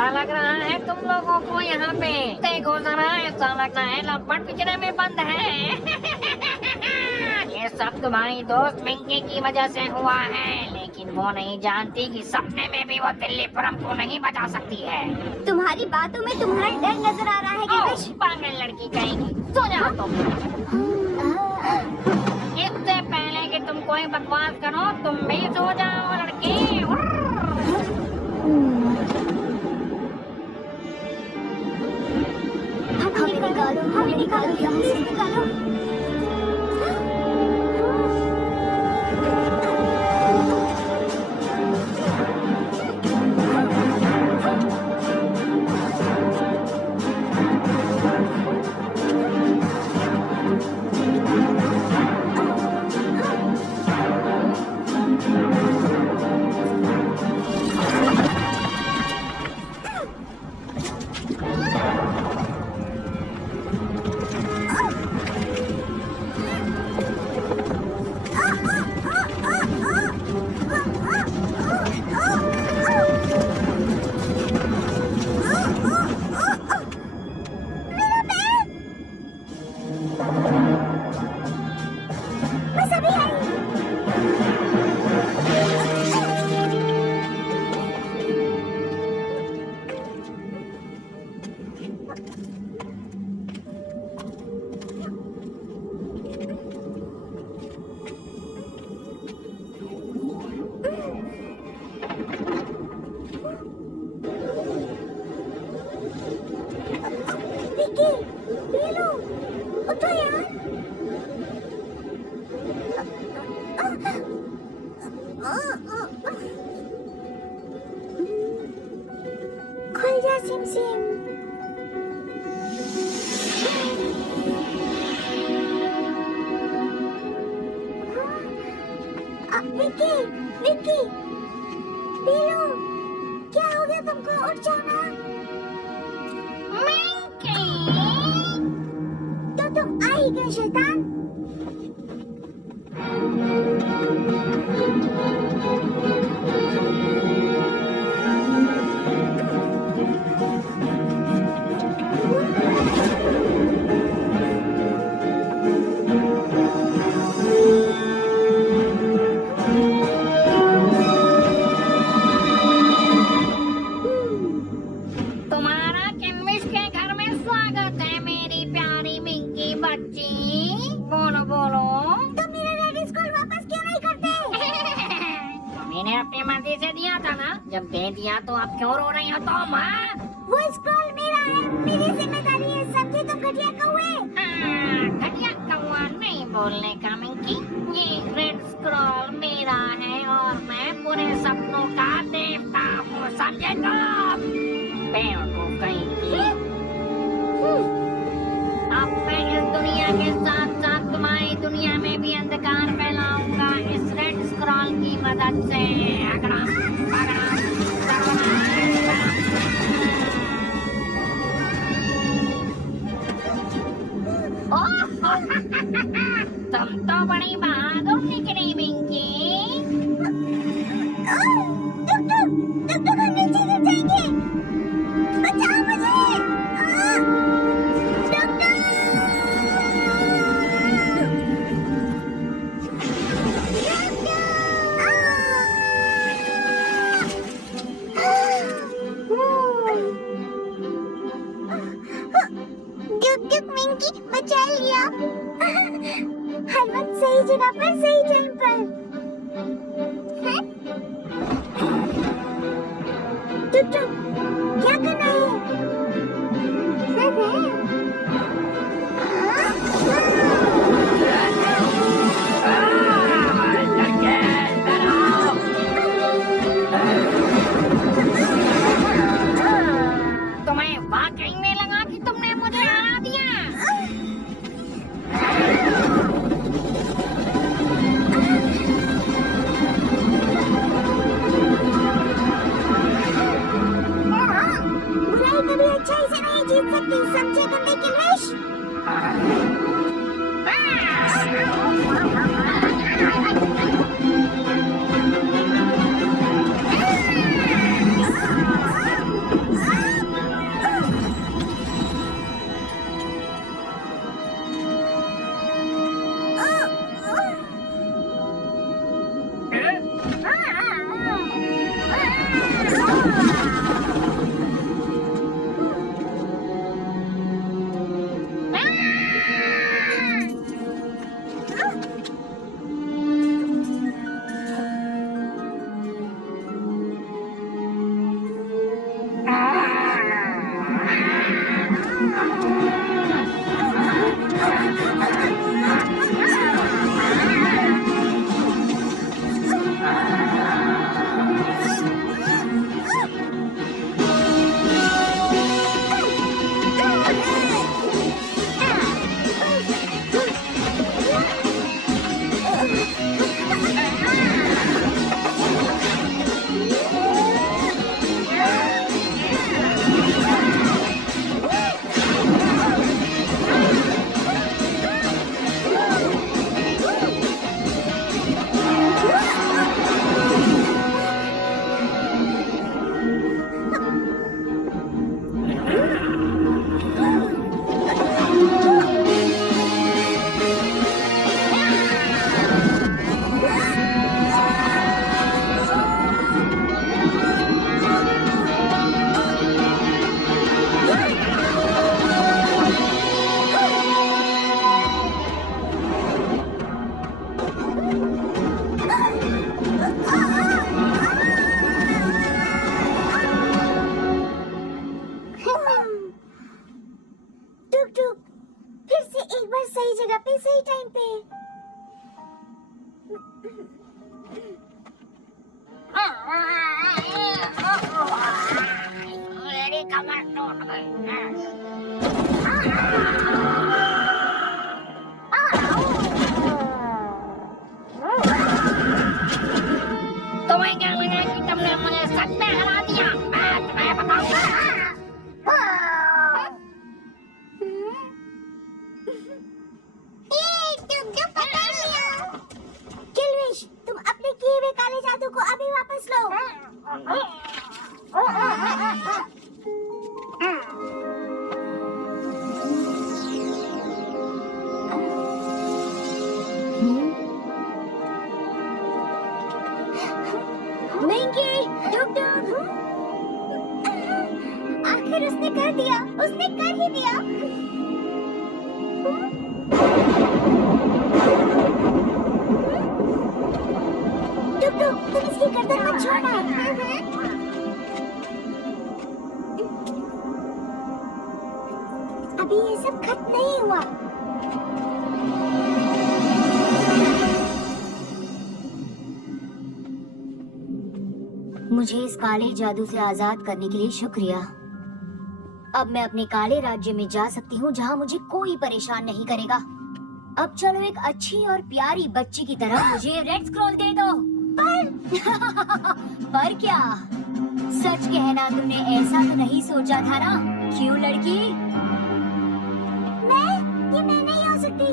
कैसा लग रहा है तुम लोगों को यहाँ पे? देखो जरा, ऐसा लगता है लंपट पिंजरे में बंद है। ये सब तुम्हारी दोस्त मिंकी की वजह से हुआ है, लेकिन वो नहीं जानती कि सपने में भी वो दिल्लीपुरम को नहीं बचा सकती है। तुम्हारी बातों में तुम्हारा डर नजर आ रहा है गिरीश। पागल लड़की कहेगी, सो जाओ तुम। इससे पहले कि तुम कोई बकवास करो, तुम भी सो जाओ लड़की। हमें निकालो, यहाँ से निकालो। खुल जा सिम सिम। विक्की, विक्की, पीलू, क्या हो गया तुमको? उठ जाओ ना। मिंकी, तो तुम आई गए शैतान। अपनी मर्जी से दिया था ना, जब दे दिया तो आप क्यों रो रही हो तुम? वो स्क्रॉल मेरा है, मेरी जिम्मेदारी है, समझे तुम घटिया कौवे? घटिया कौवा नहीं बोलने का मिंकी, ये रेड स्क्रॉल मेरा है और मैं पूरे सपनों का देवता हूँ, समझे तुम? बेवकूफ कहीं की। अब मैं इस दुनिया के साथ साथ तुम्हारी दुनिया में भी अंधकार फैलाऊंगा इस रेड स्क्रॉल की मदद से। तुम तो बड़ी बहादुर निकली मिंकी। टुक हम नीचे गिर जाएंगे, बचाओ मुझे। मिंकी बचा लिया। हर वक्त सही जगह पर, सही टाइम पर। टुटू, क्या करना है? तुम्हें वाकई में लगा कि तुमने मुझे हरा दिया? बुराई कभी अच्छाई से नहीं जीत सकती, समझे गंदे गिरीश? टुक टुक, फिर से एक बार सही जगह पे सही टाइम पे। मेरी कमर टूट गई। तुम्हें क्या लगा कि तुमने मुझे सच में हरा दिया? मैं तुम्हें बताऊंगा। किल्विश, तुम अपने किए हुए काले जादू को अभी वापस लो। मिंकी, डुक डुक। आखिर उसने कर दिया, उसने कर ही दिया। डुक डुक, तुम इसकी गर्दन मत छोड़ना। अभी ये सब खत्म नहीं हुआ। मुझे इस काले जादू से आजाद करने के लिए शुक्रिया। अब मैं अपने काले राज्य में जा सकती हूँ जहाँ मुझे कोई परेशान नहीं करेगा। अब चलो एक अच्छी और प्यारी बच्ची की तरह मुझे रेड स्क्रॉल दे दो। पर क्या? सच कहना, तुमने ऐसा तो नहीं सोचा था ना, क्यों लड़की? ये मैं नहीं हो सकती।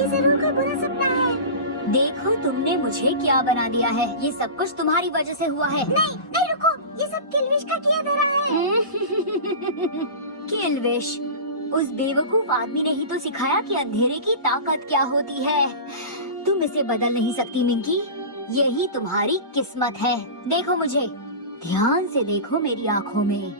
ये जरूर कोई बुरा सपना है। देखो तुमने मुझे क्या बना दिया है। ये सब कुछ तुम्हारी वजह से हुआ है। नहीं नहीं, रुको, ये सब किल्विश का किया धरा है। किल्विश, उस बेवकूफ आदमी ने ही तो सिखाया कि अंधेरे की ताकत क्या होती है। तुम इसे बदल नहीं सकती मिंकी, यही तुम्हारी किस्मत है। देखो मुझे, ध्यान से देखो मेरी आँखों में।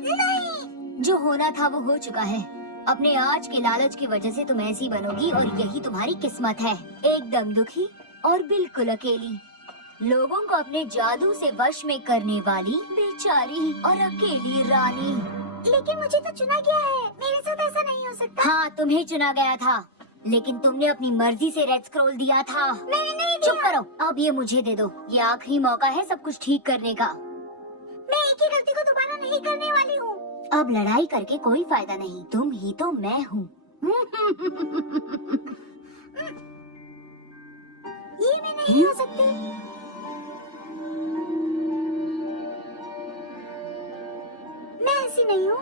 नहीं। जो होना था वो हो चुका है। अपने आज के लालच की वजह से तुम ऐसी बनोगी और यही तुम्हारी किस्मत है। एकदम दुखी और बिल्कुल अकेली, लोगों को अपने जादू से वश में करने वाली बेचारी और अकेली रानी। लेकिन मुझे तो चुना गया है, मेरे साथ ऐसा नहीं हो सकता। हाँ, तुम्हें चुना गया था, लेकिन तुमने अपनी मर्जी से रेड स्क्रॉल दिया था। मैंने नहीं दिया। चुप करो, अब ये मुझे दे दो। ये आखिरी मौका है सब कुछ ठीक करने का। मैं एक ही गलती को दोबारा नहीं करने वाली हूँ। अब लड़ाई करके कोई फायदा नहीं, तुम ही तो मैं हूँ। ये भी नहीं हो सकते। मैं ऐसी नहीं हूँ।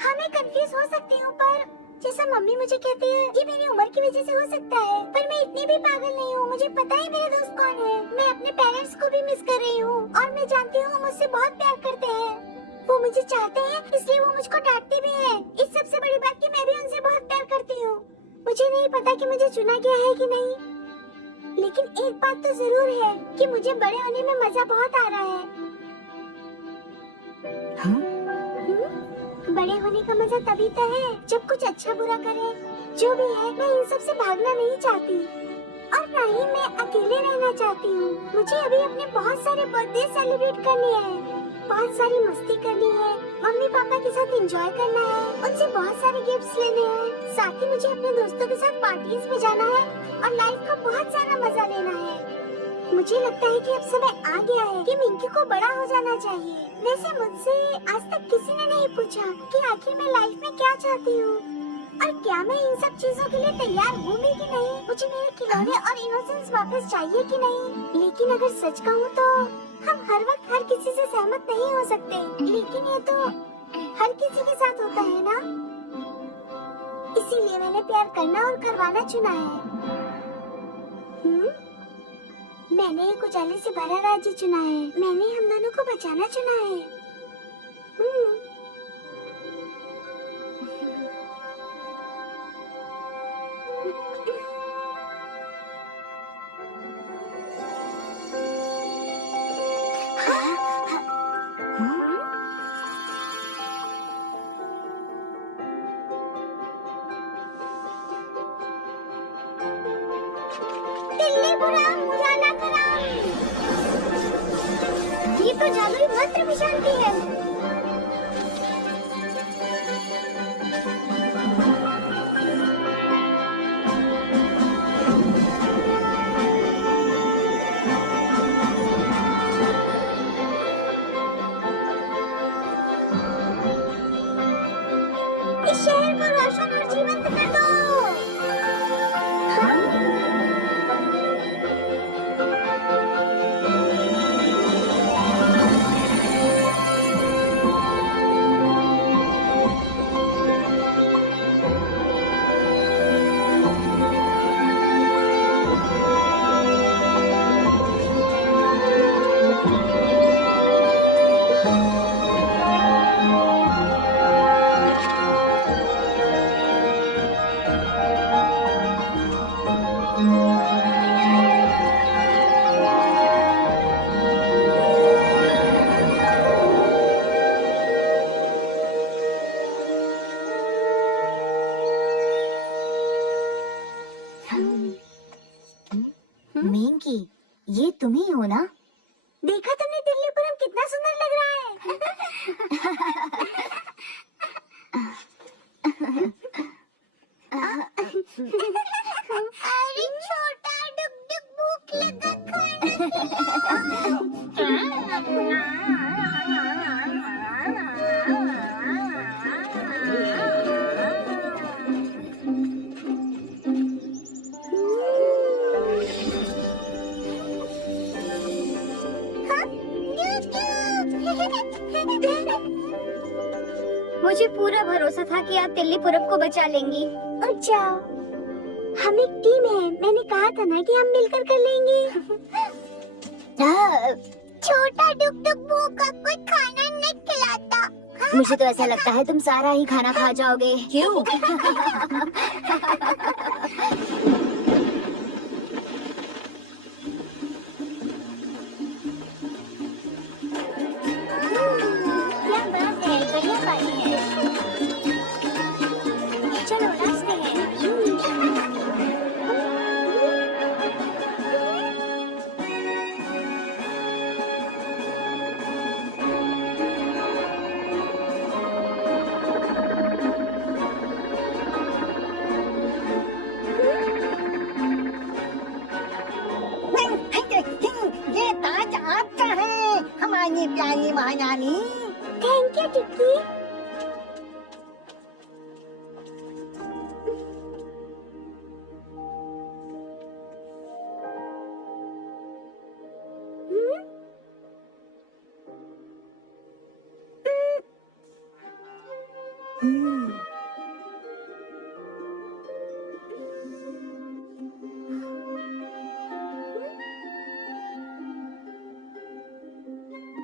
हाँ, मैं कंफ्यूज हो सकती हूँ, पर जैसा मम्मी मुझे कहती है, ये मेरी उम्र की वजह से हो सकता है। पर मैं इतनी भी पागल नहीं हूँ। मुझे पता है मेरे दोस्त कौन है। मैं अपने पेरेंट्स को भी मिस कर रही हूँ और मैं जानती हूँ वो मुझसे बहुत प्यार करते हैं। वो मुझे चाहते हैं, इसलिए वो मुझको डांटते भी हैं। इस सबसे बड़ी बात कि मैं भी उनसे बहुत प्यार करती हूँ। मुझे नहीं पता कि मुझे चुना गया है कि नहीं, लेकिन एक बात तो जरूर है कि मुझे बड़े होने में मजा बहुत आ रहा है। बड़े होने का मजा तभी तो है जब कुछ अच्छा बुरा करे। जो भी है, मैं इन सब से भागना नहीं चाहती और न ही मैं अकेले रहना चाहती हूँ। मुझे अभी अपने बहुत सारे बर्थडे सेलिब्रेट करने हैं, बहुत सारी मस्ती करनी है, मम्मी पापा के साथ एंजॉय करना है, उनसे बहुत सारे गिफ्ट्स लेने हैं। साथ ही मुझे अपने दोस्तों के साथ पार्टीज में जाना है और लाइफ का बहुत सारा मजा लेना है। मुझे लगता है कि अब समय आ गया है कि मिंकी को बड़ा हो जाना चाहिए। वैसे मुझसे आज तक किसी ने नहीं पूछा कि आखिर मैं लाइफ में क्या चाहती हूँ और क्या मैं इन सब चीजों के लिए तैयार हूँ भी कि नहीं। मुझे मेरे खिलौने और इनोसेंस वापस चाहिए कि नहीं। लेकिन अगर सच कहूँ तो हम हर वक्त हर किसी से सहमत नहीं हो सकते। लेकिन ये तो हर किसी के साथ होता है ना, इसीलिए मैंने प्यार करना और करवाना चुना है। मैंने एक उजाले से भरा राज्य चुना है। मैंने हम दोनों को बचाना चुना है। ये तो जादुई मंत्र भी जानती है। इस शहर को रोशन और जीवंत कर दो। मिंकी, ये तुम ही हो ना? देखा तुमने दिल्लीपुरम कितना सुंदर लग रहा है। अरे छोटा डुक डुक भूख लगा मुझे पूरा भरोसा था कि आप दिल्लीपुरम को बचा लेंगी। और जाओ, हम एक टीम है। मैंने कहा था ना कि हम मिलकर कर लेंगे। छोटा डुक डुक भूखा कोई खाना नहीं खिलाता। मुझे तो ऐसा लगता है तुम सारा ही खाना खा जाओगे। क्यों? प्यारी महारानी। थैंक यू टिक्की।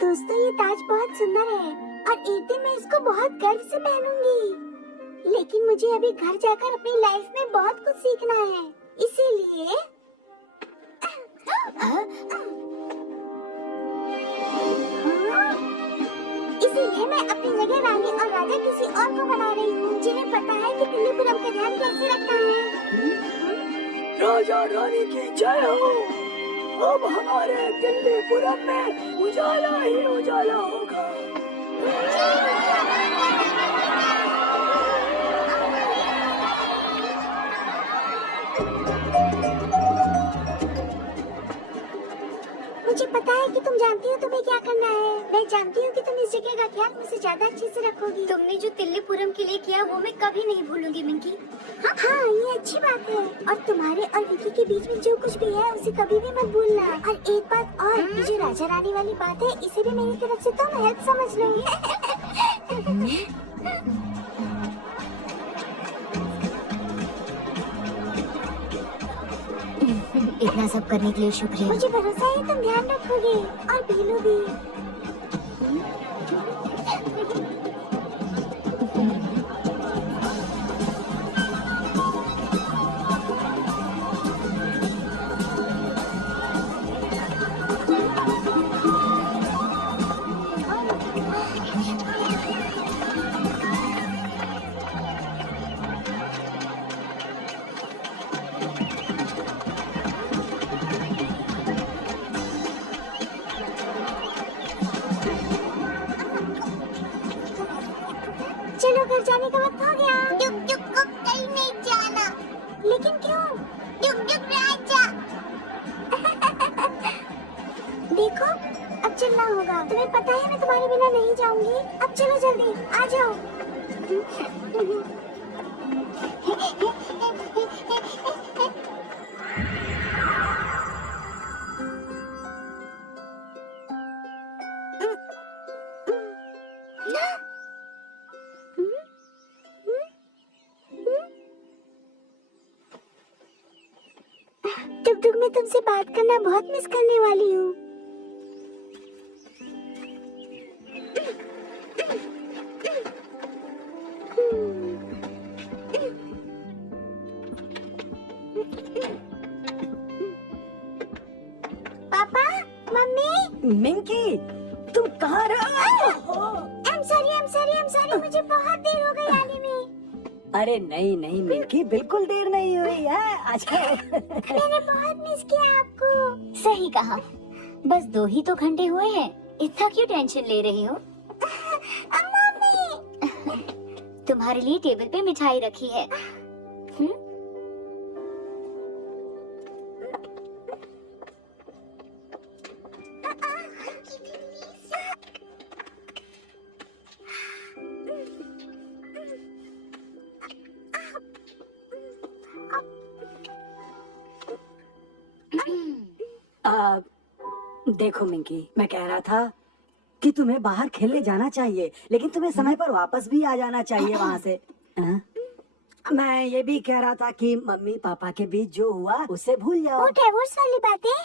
दोस्तों, ये ताज बहुत सुंदर है और एक दिन मैं इसको बहुत गर्व से पहनूंगी। लेकिन मुझे अभी घर जाकर अपनी लाइफ में बहुत कुछ सीखना है, इसीलिए मैं अपनी जगह रानी और राजा किसी और को बना रही हूँ, जिन्हें पता है कि दिल्लीपुरम का ध्यान कैसे रखना है। राजा रानी की जय हो। अब हमारे दिल्लीपुरम में उजाला ही उजाला होगा। मुझे पता है कि तुम जानती हो तुम्हें क्या करना है। मैं जानती हूँ कि तुम इस जगह का ख्याल मुझसे ज्यादा अच्छे से रखोगी। तुमने जो दिल्लीपुरम के लिए किया वो मैं कभी नहीं भूलूंगी मिंकी। हाँ, ये अच्छी बात है। और तुम्हारे और विकी के बीच में जो कुछ भी है उसे कभी भी मत भूलना। और एक बात और, ये जो राजा रानी वाली बात है, इसे भी मेरी तरफ से तुम हेल्प समझ लो। इतना सब करने के लिए शुक्रिया। मुझे भरोसा है तुम ध्यान रखोगे और भीलू भी। चलो घर जाने का वक्त हो गया। डुक डुक को कहीं नहीं जाना। लेकिन क्यों? डुक डुक राजा। देखो अब चलना होगा। तुम्हें पता है मैं तुम्हारे बिना नहीं जाऊंगी। अब चलो जल्दी आ जाओ। टुक टुक मैं तुमसे बात करना बहुत मिस करने वाली हूँ। पापा, मम्मी। मिंकी, तुम कहाँ रहो? I'm sorry, मुझे बहुत देर हो गई आने में। अरे नहीं नहीं मिंकी, बिल्कुल देर नहीं हुई है। अच्छा मैंने बहुत मिस किया आपको। सही कहा, बस 2 ही तो घंटे हुए हैं। इतना क्यों टेंशन ले रही हो? मम्मी, तुम्हारे लिए टेबल पे मिठाई रखी है। देखो मिंकी, मैं कह रहा था कि तुम्हें बाहर खेलने जाना चाहिए, लेकिन तुम्हें समय पर वापस भी आ जाना चाहिए वहाँ से। मैं ये भी कह रहा था कि मम्मी पापा के बीच जो हुआ उसे भूल जाओ। वो डिवोर्स वाली बातें?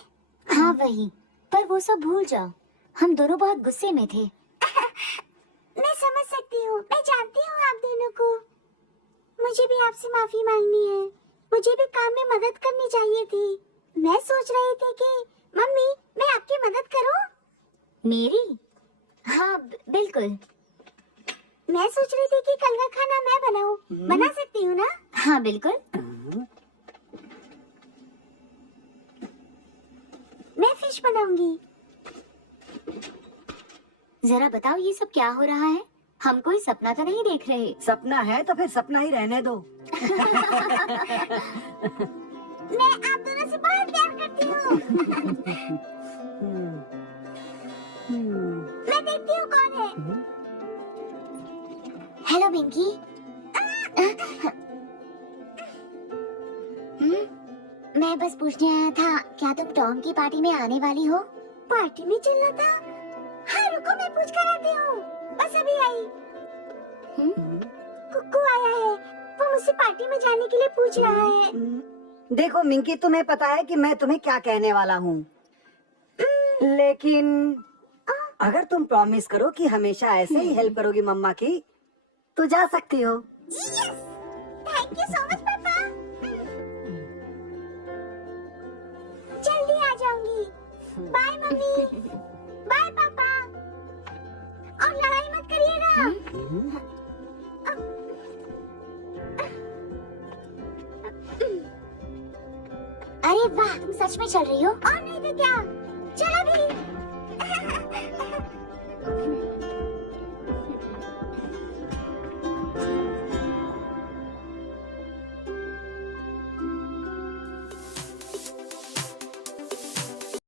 हाँ वही, पर वो सब भूल जाओ। हम दोनों बहुत गुस्से में थे। मैं समझ सकती हूँ, मैं जानती हूँ आप दोनों को। मुझे भी आपसे माफी मांगनी है। मुझे भी काम में मदद करनी चाहिए थी। मैं सोच रही थी कि मम्मी मैं आपकी मदद करूं? मेरी? हाँ बिल्कुल। मैं सोच रही थी कि कल का खाना मैं बनाऊं। बना सकती हूँ ना? हाँ बिल्कुल। मैं फिश बनाऊंगी। जरा बताओ ये सब क्या हो रहा है? हम कोई सपना तो नहीं देख रहे। सपना है तो फिर सपना ही रहने दो। मैं आप दोनों से बहुत प्यार करती हूँ। मैं देखती हूँ कौन है। हेलो बिंकी। मैं बस पूछने आया था, क्या तुम टॉम की पार्टी में आने वाली हो? पार्टी में चलना था? हाँ रुको, मैं पूछ कर आती हूँ। बस अभी आई। कुक्कू आया है। वो मुझसे पार्टी में जाने के लिए पूछ रहा है। देखो मिंकी, तुम्हें पता है कि मैं तुम्हें क्या कहने वाला हूँ, लेकिन अगर तुम प्रॉमिस करो कि हमेशा ऐसे ही हेल्प करोगी मम्मा की, तो जा सकती हो। थैंक यू सो मच पापा। जल्दी आ जाऊंगी। Bye mummy. बाय पापा। और लड़ाई मत करिएगा। अरे वाह, तुम सच में चल रही हो? और नहीं तो क्या, चलो भी।